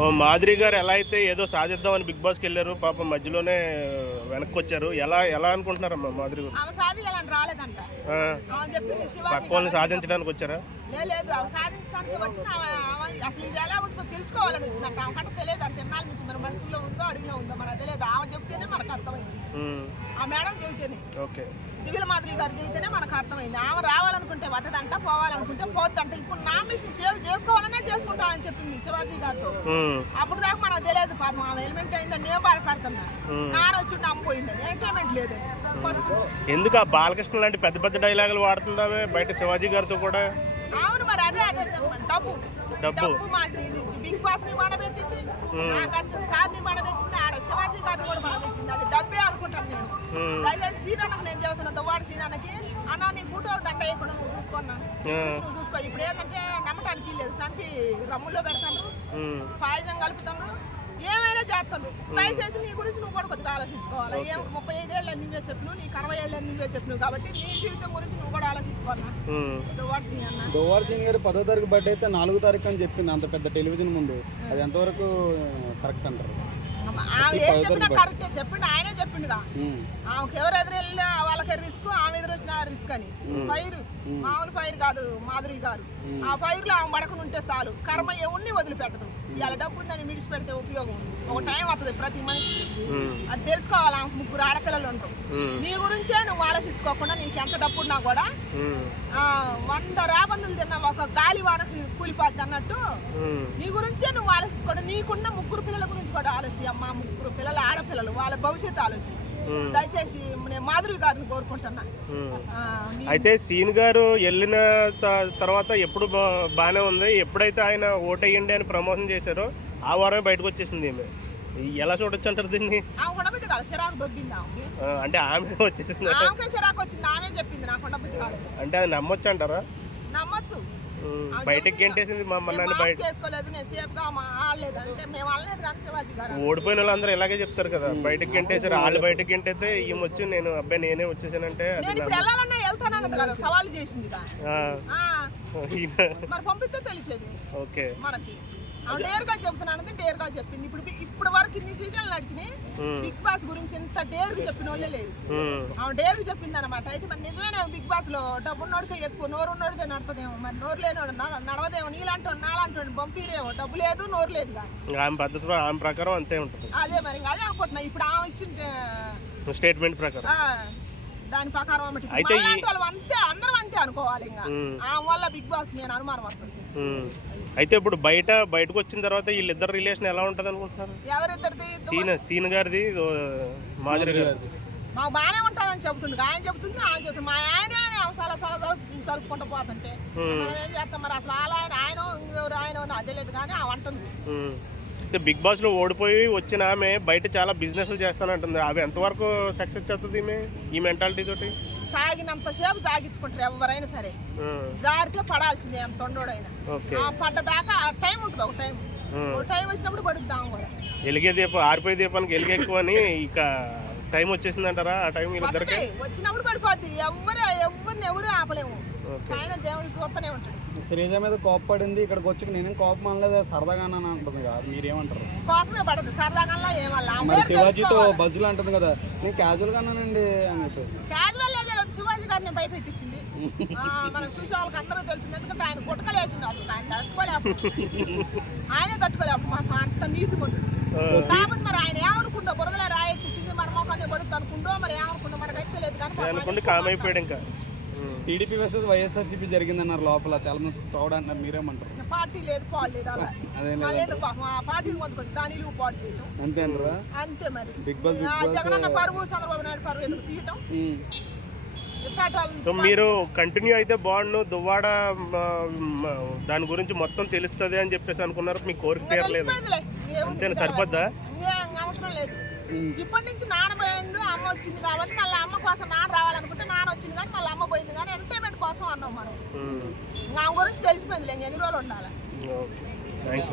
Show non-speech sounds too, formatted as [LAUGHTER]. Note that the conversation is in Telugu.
ఓ మాధురి గారు ఎలా అయితే ఏదో సాధిద్దామని బిగ్ బాస్కి వెళ్ళారు పాపం మధ్యలోనే వెనక్కి వచ్చారు. ఎలా ఎలా అనుకుంటున్నారమ్మా మాధురి గారు? పక్క వాళ్ళని సాధించడానికి వచ్చారా? లేదు. సాధించడానికి వచ్చిన అసలు ఇది ఎలా ఉంటుందో తెలుసుకోవాలని వచ్చిందంట. ఆమె కంటే తెలియదు అంత. ఎన్నాళ్ళ మనసులో ఉందో మనకు తెలియదు ఆమె చెప్తేనే మనకు అర్థమైంది. ఆ మేడం చెబితేనే. ఓకే. దివ్యల మాధురి గారు చెబితేనే మనకు అర్థమైంది. ఆమె రావాలనుకుంటే వద్దదంట పోవాలనుకుంటే పోద్దంట. ఇప్పుడు నా మిషన్ సేవ్ చేసుకోవాలనే చేసుకుంటానని చెప్పింది శివాజీ గారితో. అప్పుడు దాకా మనకు తెలియదు పాపం. ఆమె ఎలిమెంట్ అయిందని నేను బాధపడుతున్నా. నాన్న వచ్చి నమ్మిపోయిందని ఎంటర్టైన్మెంట్ లేదు. ఫస్ట్ ఎందుకు ఆ బాలకృష్ణ లాంటి పెద్ద పెద్ద డైలాగులు వాడుతుందామే బయట శివాజీ గారితో కూడా అవును మరి అదే అదే డబ్బు. డబ్బు. మార్చింది. బిగ్ బాస్ని వచ్చి సార్ని మడబెట్టింది ఆడ శివాజీ గారిని కూడా మడబెట్టింది అది డబ్బే అనుకుంటాను నేను. దయచేసి సీనన్నకు నేను చెబుతున్నా దువ్వాడు సీనన్నకి అన్న నీ ఫోటో దండ వేయకుండా నువ్వు చూసుకున్నా. నువ్వు చూసుకో ఇప్పుడు ఏంటంటే నమ్మటానికి లేదు. సంపి రమ్ముల్లో పెడతాను. పాయసం కలుపుతాను. ఏమైనా చేస్తాను. దయచేసి నీ గురించి నువ్వు కూడా కొద్దిగా ఆలోచించుకోవాలి. ఏం ముప్పై ఐదేళ్ళు నువ్వే చెప్పిన నీకు అరవై ఏళ్ళు నువ్వే చెప్పినావు కాబట్టి నీ జీవితం గురించి నువ్వు కూడా అన్న. దోవార్ సింగ్ గారు పదో తారీఖు బర్త్డే అయితే నాలుగో తారీఖు అని చెప్పింది అంత పెద్ద టెలివిజన్ ముందు. అది ఎంతవరకు కరెక్ట్ అంటారు? ఆమె ఏం చెప్పినా కరెక్టే చెప్పిండు ఆయనే చెప్పిండుగా. ఆమెకు ఎవరు ఎదురు వెళ్ళినా వాళ్ళకి రిస్క్ ఆమె ఎదురు వచ్చిన రిస్క్ అని. ఫైర్ మామూలు ఫైర్ కాదు మాధురి గారు. ఆ ఫైర్లో ఆమె పడకుండా ఉంటే చాలు. కర్మ ఎవరిని వదిలిపెట్టదు. ఇవాళ డబ్బు ఉందని మిడిచి పెడితే ఉపయోగం ఉంది. ఒక టైం వస్తుంది ప్రతి మనిషికి. ఉమ్, అది తెలుసుకోవాలి? ఆమెకు ముగ్గురు ఆడపిల్లలు ఉంటారు నీ గురించే నువ్వు ఆలోచించుకోకుండా నీకు ఎంత డబ్బు ఉన్నా కూడా వంద రాబందులు తిన్న ఒక గాలి వానకి కూలిపోద్ది అన్నట్టు నీ గురించే నువ్వు ఆలోచించుకోవడం నీకున్న ముగ్గురు పిల్లల గురించి కూడా ఆలోచి అమ్మా ముగ్గురు పిల్లల ఆడపిల్లలు వాళ్ళ భవిష్యత్తు ఆలోచి దయచేసి నేను మాధురి గారిని కోరుకుంటున్నా. అయితే సీన్ గారు వెళ్ళిన తర్వాత ఎప్పుడు బాగానే ఉంది. ఎప్పుడైతే ఆయన ఓటేయండి అని ప్రమోషన్ చేశారో ఆ వారమే బయటకు వచ్చేసింది ఈమె. ఎలా చూడొచ్చు అంటారు దీన్ని? కొండబుద్ధి కాదు దొబ్బింది అంటే ఆమె వచ్చేసింది. ఆమెకే చిరాకు వచ్చింది ఆమె చెప్పింది నా కొండబుద్ధి కాదు. అంటే అది నమ్మొచ్చు అంటారా? నమ్మచ్చు. బయటకి. గెంటేసింది బయట మా- శివాజీ గారు ఓడిపోయిన వాళ్ళందరూ ఇలాగే చెప్తారు కదా. బయటకి గెంటేసారు వాళ్ళు బయటకి గెంటైతే ఈమె వచ్చి నేను అబ్బాయి నేనే వచ్చేసానంటే అది నేను ఇప్పుడు వెళ్ళాలన్నా వెళ్తానన్నది కదా సవాలు చేసింది కదా ఆ, ఆ, [LAUGHS] ఈయన- మరి పంపిస్తే తెలిసేది. ఓకే. మనకి. ఆమె డేర్గా చెప్తున్నానది డేర్గా చెప్పింది. ఉమ్, బిగ్ బాస్ గురించి ఎంత డేర్ చెప్పిన వాళ్ళే ఉమ్, ఆమె డేర్ చెప్పింది అనమాట అయితే మరి నిజమేనా బిగ్ బాస్లో డబ్బున్నోడికే ఎక్కువ నోరు ఉన్నోడికే నడుతుందేమో మరి నోరు లేనోడు నడవదేమో. నీలాంటి నాలాంటి పంపిలేమో డబ్బు లేదు నోరు లేదు ఆమె పద్ధతి ఆమె ప్రకారం అంతే ఉంటుంది. అదే మరి అదే అనుకుంటున్నా. ఇప్పుడు ఆమె ఇచ్చిన స్టేట్మెంట్ ప్రకారం. దాని ప్రకారం అయితే వాళ్ళు అంతే అందరం అంతే అనుకోవాలి ఇంకా. ఆమె వల్ల బిగ్ బాస్ నేను అనుమానం వస్తుంది. అయితే ఇప్పుడు బయట బయటకు వచ్చిన తర్వాత వీళ్ళిద్దరు రిలేషన్ ఎలా ఉంటుంది అనుకుంటున్నారు? ఎవరిద్దరిది? సీన్ సీన్ గారిది ఓ, మాధురి గారిది. మాకు బాగానే ఉంటుందని చెబుతుంది. ఆయన చెబుతుంది ఆయన చెబుతుంది. మా ఆయన సల సల సలుపుకుంటూ పోతుంటే. మనం ఏం చేస్తాం మరి? అసలు వాళ్ళ ఆయన ఆయన ఇంకెవరు ఆయన నాకు తెలియదు కానీ ఆ. అయితే బిగ్ బాస్లో ఓడిపోయి వచ్చిన ఆమె బయట చాలా బిజినెస్లు చేస్తానంటుంది. అవి ఎంతవరకు సక్సెస్ చేస్తుంది ఈమె? ఈ మెంటాలిటీ తోటి? సాగినంత సేపు సాగించుకుంటారు ఎవరైనా సరే. జారితే పడాల్సిందే ఎంత తొండోడైనా. ఓకే. ఆ టైం ఉంటుంది ఒక టైం. ఒక టైం వచ్చినప్పుడు పడుద్దాం కూడా. ఎలిగే దీపం ఆరిపోయే దీపానికి ఎలిగే ఎక్కువ అని ఇక టైం వచ్చేసిందంటారా? ఆ టైం. వచ్చినప్పుడు పడిపోద్ది. ఎవరు ఎవరిని ఎవరు ఆపలేము. ఆయన దేవుడు చూస్తూనే ఉంటాడు. శ్రీజ మీద కోప్పడింది ఇక్కడికి వచ్చి నేనేం కోపం అనలేదు? సరదాగా అంటుంది కదా మీరేమంటారు? కోపమే పడదు సరదాగా ఏమల్లా మరి శివాజీతో బజ్జులు అంటుంది కదా నేను క్యాజువల్గా అన్నానండి అని చెప్పి క్యాజువల్ అదే లేదు శివాజీ గారిని భయపెట్టించింది. ఆ, మనకు చూసే వాళ్ళకి అందరూ తెలుస్తుంది. ఎందుకంటే ఆయన గుట్టకలు వేసిండు అసలు. ఆయన తట్టుకోలేము ఆయనే తట్టుకోలేము అంత నీతి పొందుతుంది కాకపోతే మరి ఆయన ఏమనుకుంటో బురదలో రాయెట్టింది మన మొక్కని పడుతుంది అనుకుంటో మరి ఏమనుకుంటో మనకైతే తెలియదు. కానీ పాపం ఆయన అనుకుంటే కామ్ అయిపోయాడు ఇంకా. టీడీపీ వర్సెస్ వైఎస్ఆర్సీపీ జరిగిందన్నారు లోపల. చాలా మంది తోడ అంటున్నారు మీరేమంటారు? ఇంకా పార్టీ లేదు పాడు లేదు అలా. పార్టీని కొంచుకొచ్చి దాని ఇల్లు పాడు చేయటం. అంతే అంటారా? అంతే మరి. Big boss. జగనన్న పరువు చంద్రబాబు నాయుడు పరువు ఎందుకు తీయటం? సో మీరు కంటిన్యూ అయితే బాగుండు దువ్వాడ దాని గురించి మొత్తం తెలుస్తుంది అని చెప్పేసి అనుకున్నారు. మీ కోరిక తీరలేదు. అంతేనా? సరిపోద్దా? ఇంకేం అవసరం లేదు. ఇప్పటి నుంచి నాన్న పోయిండు అమ్మ వచ్చింది కాబట్టి మళ్ళీ అమ్మ కోసం నాన్న రావాలనుకుంటే నాన్న వచ్చింది కానీ మళ్ళీ అమ్మ పోయింది కానీ ఎంటర్టైన్మెంట్ కోసం అన్నాం మనం. ఆమె గురించి తెలిసిపోయింది ఎన్ని రోజులు ఉండాలి? థ్యాంక్స్